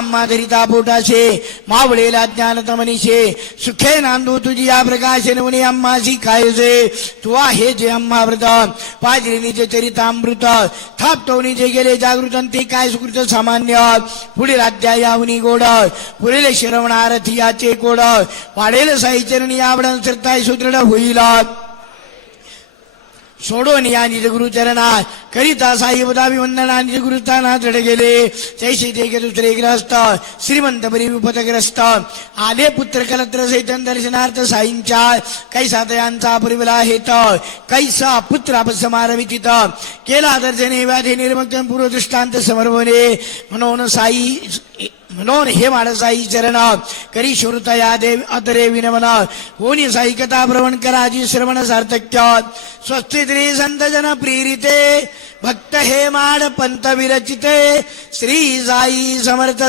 आम्हा धरिता पोटाशे मावळेला ज्ञानत मनीषे सुखे नांदू तुझी या प्रकाशे नवनी आम्हाशी कायसे तू आहे जे आम्हा व्रत पाजरीनीचे चरितामृत थापटवणी जे गेले जागृत ते काय सुकृत सामान्य पुढील अध्यायावनी गोड पुढील श्रवणारथी याचे कोड वाढेल साई चरणी आवडन सरताय सुदृढ होईल सोडून या निज गुरुचरणात करिता साईबदावी वंदना निज गुरुस्थानात दृढ गेले जैसे ते दुसरे ग्रस्त श्रीमंत बरी विपदग्रस्त आले पुत्र कलत्र सैतन दर्शनार्थ साईंच्या कैसा तयांचा परिबला हेत कैसा पुत्र अपसमारवित केला दर्शने व्याधी निर्मक्त पूर्व दृष्टांत समर्पणे म्हणून हे माडसाई चरण करी श्रुतया देव अतरे विनमन होनी साई कथा प्रवण कराजी श्रवण सार्थक्य स्वस्ति श्री संत जन प्रेरिते भक्त हे माड पंत विरचिते श्री साई समर्थ